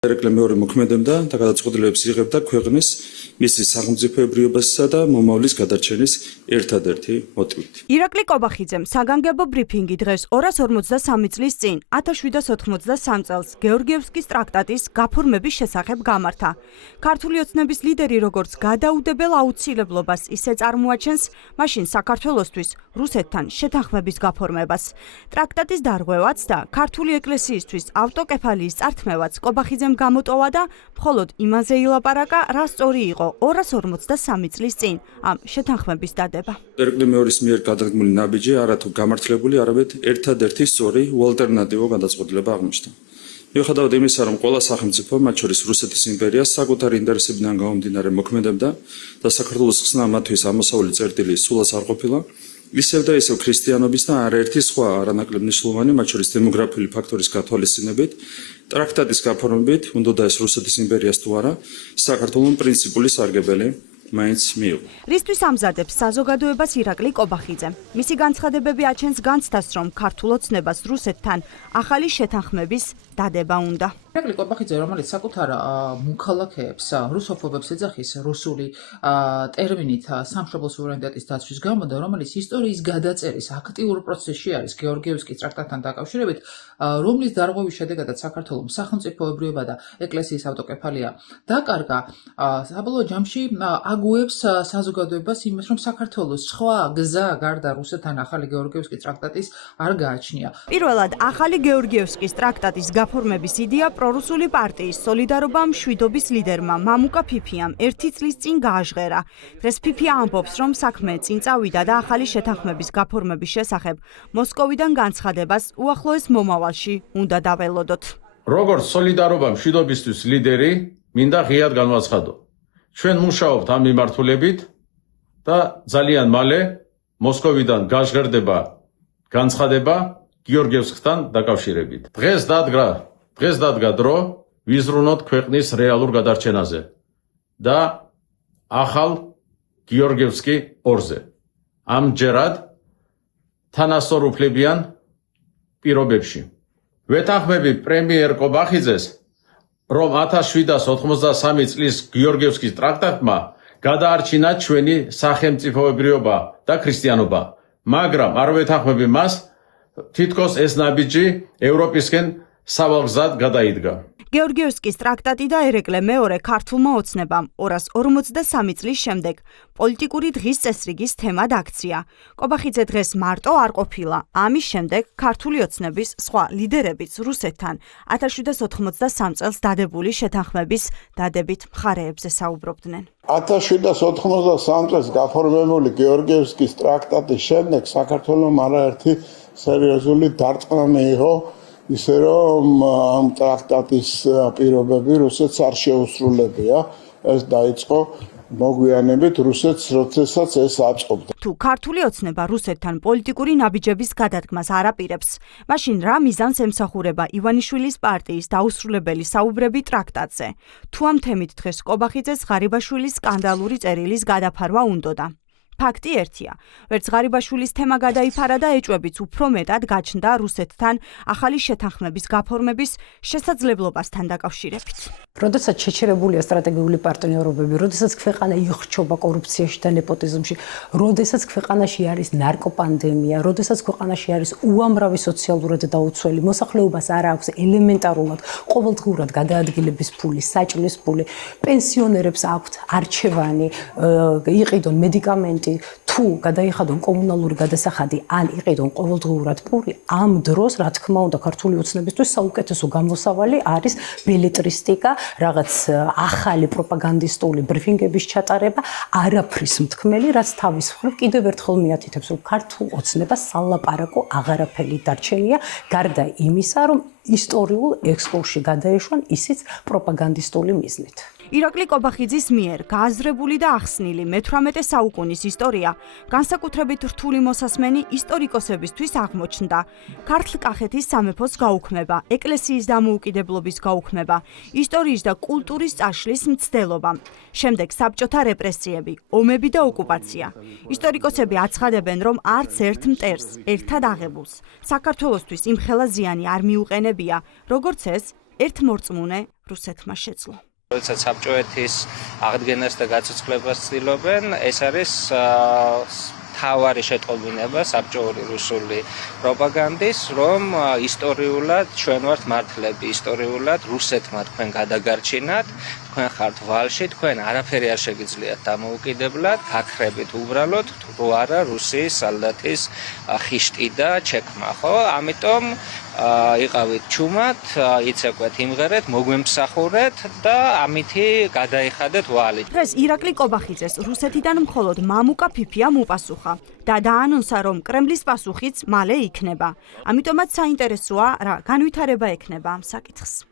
ერეკლე მეორე მოქმედებდა და გადაწყვეტილებებს იღებდა ქვეყნის მისი სახელმწიფოებრიობასა და მომავლის გადარჩენის ერთადერთი მოტივით. ირაკლი კობახიძემ საგანგებო ბრიფინგი დღეს 253 წლის წინ 1783 წელს გეორგიევსკის ტრაქტატის გაფორმების შესახებ გამართა. ქართული ოცნების ლიდერი როგორც გადაუდებელ აუცილებლობას ისე წარმოაჩენს მაშინ საქართველოსთვის რუსეთთან შეთანხმების გაფორმებას. ტრაქტატის დარღვევაც და ქართული ეკლესიისთვის ავტოკეფალიის წართმევაც კობახიძემ გამოტოვა და მხოლოდ იმაზე ილაპარაკა, რა სწორი იყო 253 წლის წინ ამ შეთანხმების დადება. ერეკლე მეორის მიერ გადადგმული ნაბიჯი არათუ გამართლებული, არამედ ერთადერთი სწორი უალტერნატივო გადაწყვეტილება აღმოჩნდა. მიუხედავად იმისა, რომ ყველა სახელმწიფო, მათ შორის რუსეთის იმპერია, საკუთარი ინტერესებიდან გამომდინარე მოქმედებდა და საქართველოს ხსნა მათთვის ამოსავალი წერტილი სულაც არ ყოფილა, ისევ და ისევ ქრისტიანობის და არაერთი სხვა არანაკლებ მნიშვნელოვანი, მათ შორის დემოგრაფიული ფაქტორის გათვალისწინებით, ტრაქტატის გაფორმებით, უნდოდა ეს რუსეთის იმპერიას თუ არა, საქართველოს პრინციპული სარგებელი მაინც მიიღო. რისთვის ამზადებს საზოგადოებას ირაკლი კობახიძე? მისი განცხადებები აჩენს განცდას, რომ ქართულ ოცნებას რუსეთთან ახალი შეთანხმების დადება უნდა. ირაკლი კობახიძე, რომელიც საკუთარ მოქალაქეებს, რუსოფობებს ეძახის რუსული ტერმინით სამშობლო სუვერენიტეტის დაცვის გამო და რომელიც ისტორიის გადაწერის აქტიურ პროცესში არის გეორგიევსკის ტრაქტატთან დაკავშირებით, რომლის დარღვევის შედეგადაც საქართველოს სახელმწიფოებრიობა და ეკლესიის ავტოკეფალია დაკარგა, საბოლოო ჯამში აგუებს საზოგადოებას იმას, რომ საქართველოს სხვა გზა გარდა რუსეთთან ახალი გეორგიევსკის ტრაქტატის არ გააჩნია. პირველად ახალი გეორგიევსკის ტრაქტატის გაფორმების იდეა პრორუსული პარტიის სოლიდარობა მშვიდობის ლიდერმა მამუკა ფიფიამ 1 წლის წინ გააჟღერა. დღეს ფიფია ამბობს, რომ საქმე წინ წავიდა და ახალი შეთანხმების გაფორმების შესახებ მოსკოვიდან განცხადებას უახლოეს მომავალში უნდა დაველოდოთ. როგორც სოლიდარობა მშვიდობისთვის ლიდერი, მინდა ღიად განვაცხადო. ჩვენ მუშაობთ ამ მიმართულებით და ძალიან მალე მოსკოვიდან გაჟღერდება განცხადება გეორგიევსკთან დაკავშირებით. დღეს დადგა დრო ვიზრუნოთ ქვეყნის რეალურ გადარჩენაზე და ახალ გეორგიევსკი ორზე. ამჯერად თანასწორუფლებიან პირობებში. ვეთანხმები პრემიერ კობახიძეს, რომ 1783 წლის გეორგიევსკის ტრაქტატმა გადაარჩინა ჩვენი სახელმწიფოებრიობა და ქრისტიანობა, მაგრამ არ ვეთანხმები მას, თითქოს ეს ნაბიჯი ევროპისკენ სავალგზად გადაიდგა. გეორგიევსკის ტრაქტატი და ერეკლე მეორე ქართულმა ოცნებამ 253 წლის შემდეგ პოლიტიკური დღის წესრიგის თემად აქცია. კობახიძე დღეს მარტო არ ყოფილა. ამის შემდეგ ქართული ოცნების სხვა ლიდერებიც რუსეთთან 1783 წელს დადებული შეთანხმების დადებით მხარეებზე საუბრობდნენ. 1783 წელს გაფორმებული გეორგიევსკის ტრაქტატის შემდეგ საქართველოს არაერთი სერიოზული დარტყმა მიიღო, ისე რომ ამ ტრაქტატის პირობები რუსეთს არ შეუსრულებია. ეს დაიწყო მოგვიანებით რუსეთს, როდესაც ეს აწყობდა. თუ ქართული ოცნება რუსეთთან პოლიტიკური ნაბიჯების გადადგმას არ აპირებს, მაშინ რა მიზანს ემსახურება ივანიშვილის პარტიის დაუსრულებელი საუბრები ტრაქტატზე? თუ ამ თემით დღეს კობახიძეს ღარიბაშვილის სკანდალური წერილის გადაფარვა უნდოდა. ფაქტი ერთია, ვერც ღარიბაშვილის თემა გადაიფარა და ეჭვებიც უფრო მეტად გაჩნდა რუსეთთან ახალი შეთანხმების გაფორმების შესაძლებლობასთან დაკავშირებით. როდესაც შეჩერებულია სტრატეგიული პარტნიორობები, როდესაც ქვეყანა იხრჩობა კორუფციაში და ნეპოტიზმში, როდესაც ქვეყანაში არის ნარკოპანდემია, როდესაც ქვეყანაში არის უამრავი სოციალურად დაუცველი, მოსახლეობას არ აქვს ელემენტარულად ყოველდღურად გადაადგილების ფული, საჭმლის ფული, პენსიონერებს აქვთ არჩევანი, იყიდონ მედიკამენტი, თუ გადაიხადონ კომუნალური გადასახადი, ან იყიდონ ყოველდღურად პური, ამ დროს, რა თქმა უნდა, ქართული ოცნებისთვის საუკეთესო გამოსავალი არის ბელეტრისტიკა, რაღაც ახალი პროპაგანდისტული ბრიფინგების ჩატარება, არაფრის მთქმელი, რაც თავის მხრივ კიდევ ერთხელ მიათითებს, რომ ქართულ ოცნებას სალაპარაკო აღარაფერი დარჩენია, გარდა იმისა, რომ ისტორიულ ექსკურსში გადაეშვან ისიც პროპაგანდისტული მიზნით. ირაკლი კობახიძის მიერ გააზრებული და ახსნილი მე-18 საუკუნის ისტორია განსაკუთრებით რთული მოსასმენი ისტორიკოსებისთვის აღმოჩნდა. ქართლ-კახეთის სამეფოს გაუქმება, ეკლესიის დამოუკიდებლობის გაუქმება, ისტორიის და კულტურის წაშლის მცდელობა. შემდეგ საბჭოთა რეპრესიები, ომები და ოკუპაცია. ისტორიკოსები აცხადებენ, რომ არც ერთ მტერს, ერთად აღებულს საქართველოსთვის იმხელა ზიანი არ მიუყენებია, როგორც ეს ერთ მორწმუნე რუსეთმა შეძლო. როდესაც საბჭოეთის აღდგენას და გაცოცხლებას ცდილობენ, ეს არის თავარი შეტყობინება საბჭოური რუსული პროპაგანდის, რომ ისტორიულად ჩვენ ვართ მართლები, ისტორიულად რუსეთმა თქვენ გადაგარჩინათ, თქვენ ხართ ვალში, თქვენ არაფერი არ შეგიძლიათ დამოუკიდებლად, გაქრებით უბრალოდ თუ არა რუსიის სალდათის ხიშტი და ჩექმა, ხო? ამიტომ იყავით ჩუმად, იცეკვეთ იმღერეთ, მოგვემსახურეთ და ამითი გადაიხადეთ ვალი. დღეს ირაკლი კობახიძეს რუსეთიდან მხოლოდ მამუკა ფიფიამ უპასუხა და დაანონსა, რომ კრემლის პასუხიც მალე იქნება. ამიტომაც საინტერესოა, რა განვითარება ექნება ამ საკითხს.